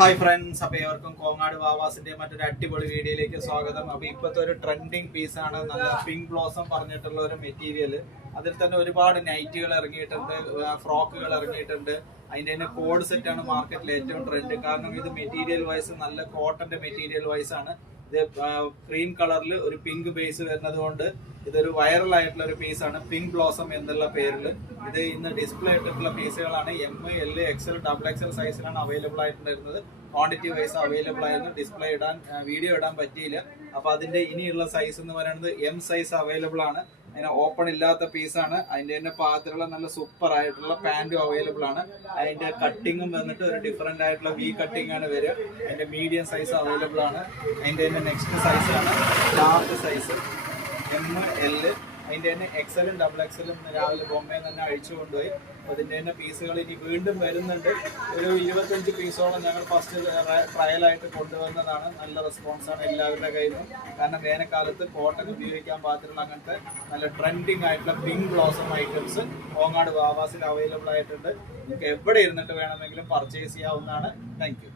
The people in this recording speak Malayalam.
ഹായ് ഫ്രണ്ട്സ്, അപ്പോൾ ഏവർക്കും കോങ്ങാട് വാവാസിന്റെ മറ്റൊരു അടിപൊളി വീഡിയോയിലേക്ക് സ്വാഗതം. അപ്പോൾ ഇപ്പോഴത്തെ ഒരു ട്രെൻഡിങ് പീസാണ് നല്ല പിങ്ക് ബ്ലോസം പറഞ്ഞിട്ടുള്ള ഒരു മെറ്റീരിയൽ. അതിൽ തന്നെ ഒരുപാട് നൈറ്റുകൾ ഇറങ്ങിയിട്ടുണ്ട്, ഫ്രോക്കുകൾ ഇറങ്ങിയിട്ടുണ്ട്. അതിൻ്റെ തന്നെ കോഡ് സെറ്റാണ് മാർക്കറ്റിൽ ഏറ്റവും ട്രെൻഡ്. കാരണം ഇത് മെറ്റീരിയൽ വൈസ് നല്ല കോട്ടന്റെ മെറ്റീരിയൽ വൈസ് ആണ്. ഇത് ക്രീം കളറിൽ ഒരു പിങ്ക് ബേസ് വരുന്നത് കൊണ്ട് ഇതൊരു വൈറൽ ആയിട്ടുള്ള ഒരു പീസാണ്, പിങ്ക് ബ്ലോസം എന്നുള്ള പേരിൽ. ഇത് ഇന്ന് ഡിസ്പ്ലേ ഇട്ടിട്ടുള്ള പീസുകളാണ്. M, L, XL, double XL സൈസിലാണ് അവൈലബിൾ ആയിട്ടുണ്ടായിരുന്നത്. ക്വാണ്ടിറ്റി വൈസ് അവൈലബിൾ ആയിരുന്നു. ഡിസ്പ്ലേ ഇടാൻ, വീഡിയോ ഇടാൻ പറ്റിയില്ല. അപ്പൊ അതിന്റെ ഇനിയുള്ള സൈസ് എന്ന് പറയുന്നത് എം സൈസ് അവൈലബിൾ ആണ്. അതിന് ഓപ്പൺ ഇല്ലാത്ത പീസാണ്. അതിന്റെ തന്നെ പാത്രമുള്ള നല്ല സൂപ്പർ ആയിട്ടുള്ള പാന്റും അവൈലബിൾ ആണ്. അതിന്റെ കട്ടിങ്ങും വന്നിട്ട് ഒരു ഡിഫറെന്റ് ആയിട്ടുള്ള വി കട്ടിംഗ് ആണ് വരിക. അതിന്റെ മീഡിയം സൈസ് അവൈലബിൾ ആണ്. അതിന്റെ തന്നെ നെക്സ്റ്റ് സൈസ് ആണ് ലാർജ് സൈസ് എം, എൽ. അതിന്റെ തന്നെ എക്സലും ഡബിൾ എക്സലും രാവിലെ ബൊമ്മയിൽ തന്നെ അഴിച്ചു കൊണ്ടുപോയി. അതിന്റെ തന്നെ പീസുകൾ ഇനി വീണ്ടും വരുന്നുണ്ട്. ഒരു 25 പീസോളം ഞങ്ങൾ ഫസ്റ്റ് ട്രയലായിട്ട് കൊണ്ടുവന്നതാണ്. നല്ല റെസ്പോൺസാണ് എല്ലാവരുടെ കയ്യിൽ നിന്നും. കാരണം വേനൽക്കാലത്ത് കോട്ടൺ ഉപയോഗിക്കാൻ പാകത്തിലുള്ള അങ്ങനത്തെ നല്ല ട്രെൻഡിങ് ആയിട്ടുള്ള പിങ്ക് ബ്ലോസം ഐറ്റംസ് കോങ്ങാട് വാവാസിൽ അവൈലബിൾ ആയിട്ടുണ്ട്. നിങ്ങൾക്ക് എവിടെ ഇരുന്നിട്ട് വേണമെങ്കിലും പർച്ചേസ് ചെയ്യാവുന്നതാണ്. Thank U.